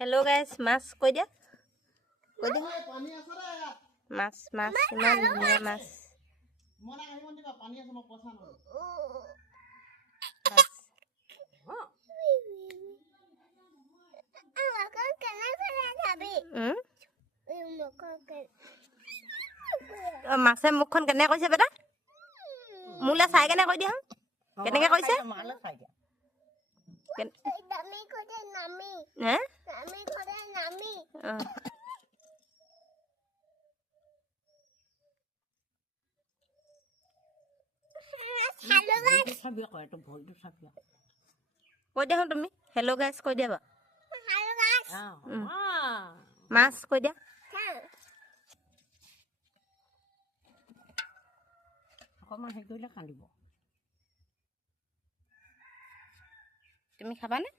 Hello guys, মাছ কৈ দিয়া মাছ মাছ ইমান ধুনীয়া মাছ মাছে মুখখন কেনে কৈছে বেটা মোলে চাই কেনে কৈ দিয়া কেনেকে কৈছে কৈ দিয়া তুমি হেল্ল' গাইজ কৈ দিয়া বা মাছ কৈ দিয়া অকণমান হেৰি কৰিলে কান্দিব তুমি খাবানে